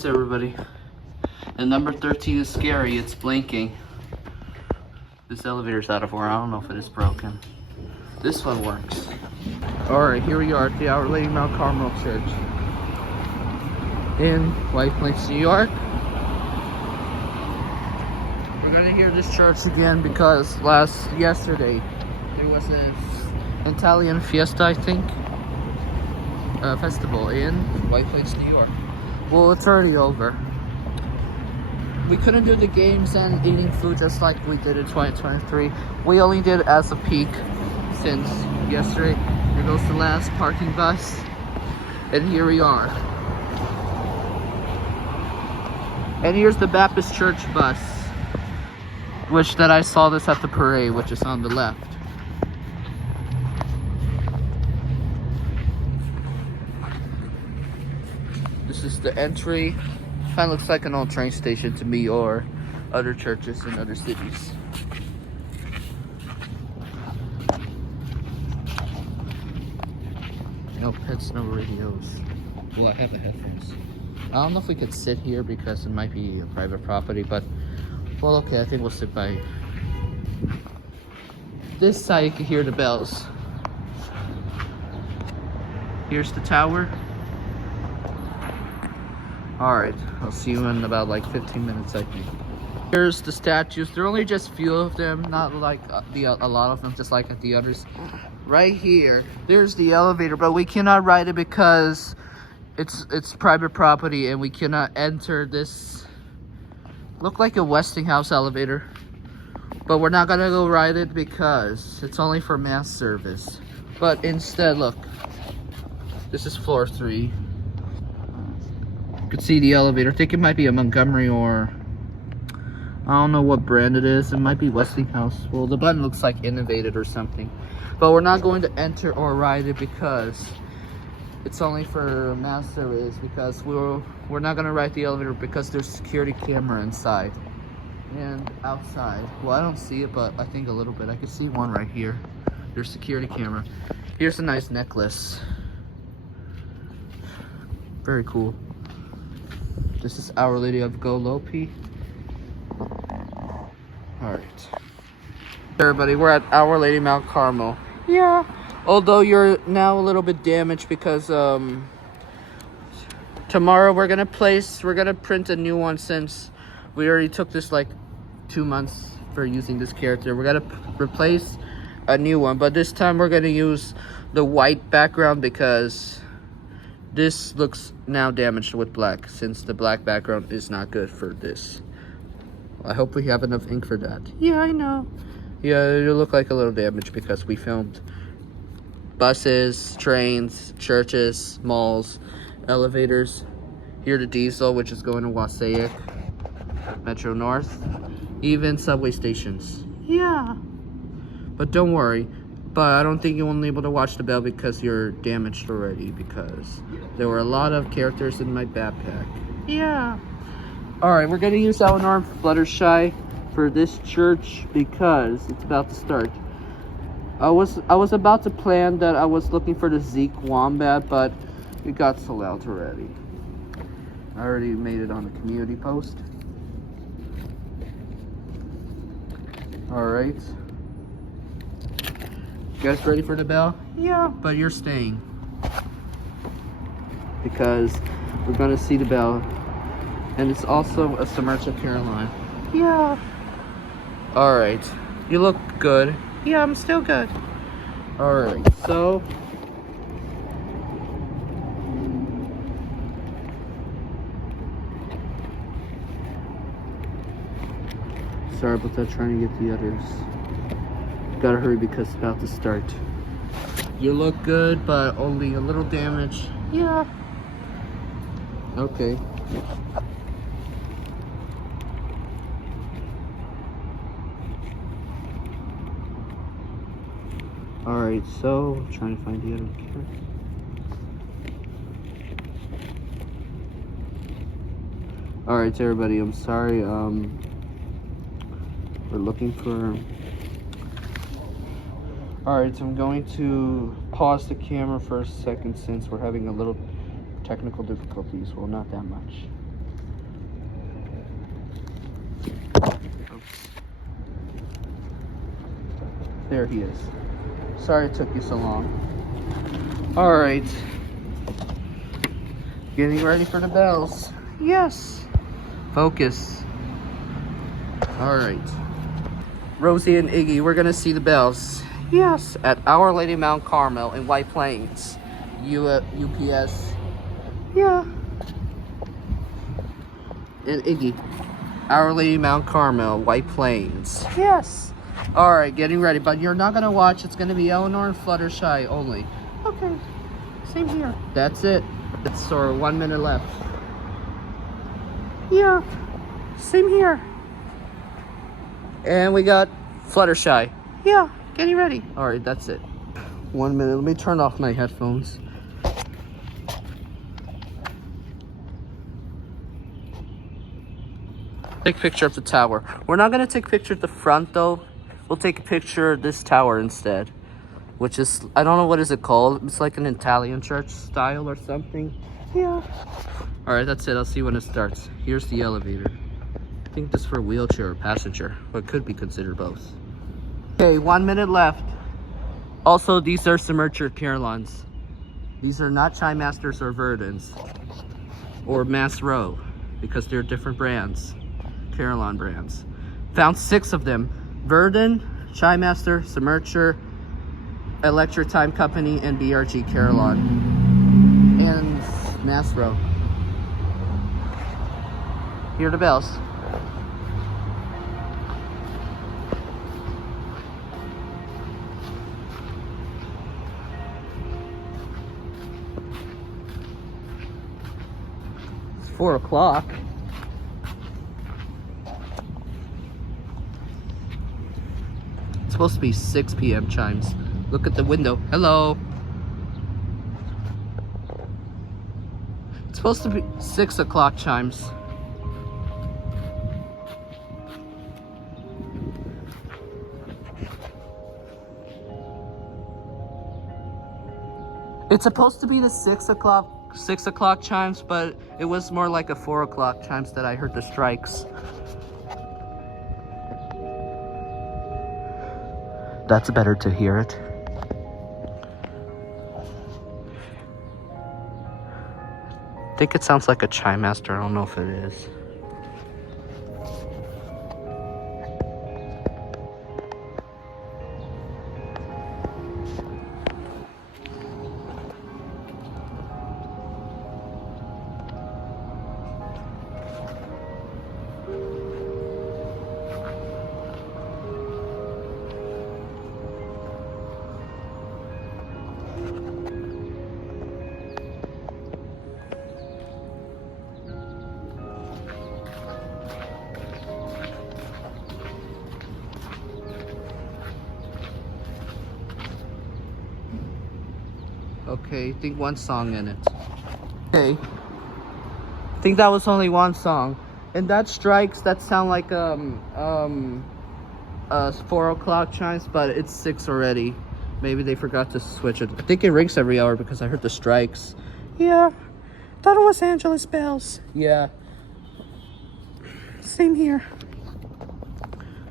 this, everybody. And number 13 is scary. It's blinking. This elevator's out of order. I don't know if it is broken. This one works. Alright, here we are at the Our Lady Mount Carmel Church in White Plains, New York. We're gonna hear this church again because yesterday there was an Italian fiesta, I think, festival in White Plains, New York. Well, it's already over. We couldn't do the games and eating food just like we did in 2023. We only did as a peak since yesterday. Here goes the last parking bus. And here we are. And here's the Baptist Church bus, which that I saw this at the parade, which is on the left. This is the entry. Kind of looks like an old train station to me, or other churches in other cities. No pets, no radios. Well, I have the headphones. I don't know if we could sit here because it might be a private property, but well, okay, I think we'll sit by this side. You can hear the bells. Here's the tower. Alright, I'll see you in about like 15 minutes, I think. Here's the statues. There are only just few of them, not like a lot of them, just like at the others. Right here, there's the elevator, but we cannot ride it because it's private property and we cannot enter this. Look like a Westinghouse elevator, but we're not gonna go ride it because it's only for mass service. But instead, look, this is floor 3. You can see the elevator. I think it might be a Montgomery, or I don't know what brand it is. It might be Westinghouse. Well, the button looks like Innovated or something. But we're not going to enter or ride it because it's only for mass service, because we're not going to ride the elevator because there's security camera inside and outside. Well, I don't see it, but I think a little bit. I can see one right here. There's security camera. Here's a nice necklace. Very cool. This is Our Lady of Golopi. Alright. Everybody, we're at Our Lady Mount Carmel. Yeah. Although you're now a little bit damaged because tomorrow we're gonna print a new one, since we already took this like 2 months for using this character. We're gonna replace a new one, but this time we're gonna use the white background because this looks now damaged with black, since the black background is not good for this. I hope we have enough ink for that. Yeah, I know. Yeah, it'll look like a little damage because we filmed buses, trains, churches, malls, elevators. Here the diesel, which is going to Wasaic, Metro North, even subway stations. Yeah. But don't worry. But I don't think you won't be able to watch the bell because you're damaged already, because there were a lot of characters in my backpack. Yeah. Alright, we're going to use Elinor and Fluttershy for this church because it's about to start. I was about to plan that I was looking for the Zeke Wombat, but it got sold out already. I already made it on the community post. Alright. You guys ready for the bell? Yeah, but you're staying because we're gonna see the bell, and it's also a submersive Caroline. Yeah. All right, you look good. Yeah, I'm still good. All right, so sorry about that. Trying to get the others. Gotta hurry because it's about to start. You look good, but only a little damage. Yeah. Okay. Alright, so trying to find the other character. Alright, everybody, I'm sorry. We're looking for. Alright, so I'm going to pause the camera for a second since we're having a little technical difficulties. Well, not that much. boats. There he is. Sorry it took you so long. Alright. Getting ready for the bells. Yes. Focus. Alright. Rosie and Iggy, we're gonna see the bells. Yes. At Our Lady Mount Carmel in White Plains. UPS. Yeah. And Iggy. Our Lady Mount Carmel, White Plains. Yes. Alright, getting ready. But you're not gonna watch. It's gonna be Elinor and Fluttershy only. Okay. Same here. That's it. It's 1 minute left. Yeah. Same here. And we got Fluttershy. Yeah. Getting ready. Alright, that's it. 1 minute. Let me turn off my headphones. Take a picture of the tower. We're not gonna take a picture at the front though. We'll take a picture of this tower instead. Which is, I don't know what is it called. It's like an Italian church style or something. Yeah. Alright, that's it. I'll see when it starts. Here's the elevator. I think this is for wheelchair or passenger. But it could be considered both. Okay, 1 minute left. Also, these are Submerger Carillons. These are not Chime Masters or Verdans. Or Mass Row. Because they're different brands. Carillon brands. Found 6 of them. Verdun, Chime Master, Submerger, Electric Time Company, and BRG Carillon. And Mass Row. Here are the bells. It's 4 o'clock. It's supposed to be 6 p.m. chimes. Look at the window. Hello. It's supposed to be 6 o'clock chimes. It's supposed to be the 6 o'clock chimes, but it was more like a 4 o'clock chimes that I heard the strikes. That's better to hear it. I think it sounds like a chime master. I don't know if it is. Okay, I think one song in it. Okay. I think that was only one song. And that strikes, that sound like 4 o'clock chimes, but it's 6 already. Maybe they forgot to switch it. I think it rings every hour because I heard the strikes. Yeah. Thought it was Angeles bells. Yeah. Same here.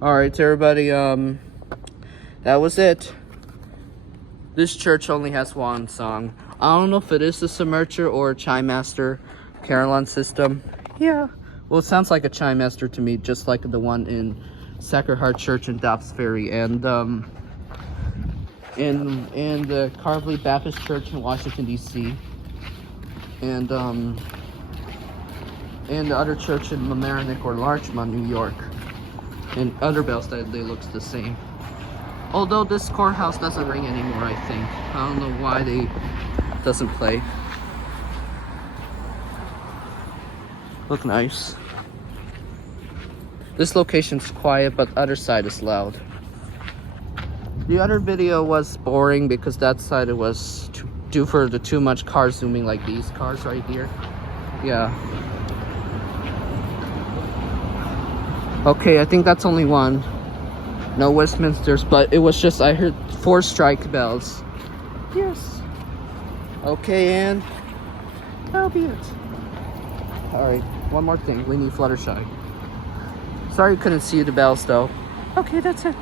Alright, everybody, that was it. This church only has one song. I don't know if it is a Submerger or a Chime Master Carillon system. Yeah. Well, it sounds like a Chime Master to me, just like the one in Sacred Heart Church in Dobbs Ferry, and in the Carmel Baptist Church in Washington D.C. and the other church in Mamaroneck or Larchmont, New York, and other bells that they looks the same. Although this courthouse doesn't ring anymore, I think. I don't know why they doesn't play. Look nice. This location's quiet, but other side is loud. The other video was boring because that side it was due for the too much car zooming, like these cars right here. Yeah. Okay, I think that's only one. No Westminsters, but it was just, I heard 4 strike bells. Yes. Okay, and that'll be it. Alright, one more thing. We need Fluttershy. Sorry you couldn't see the bells though. Okay, that's it.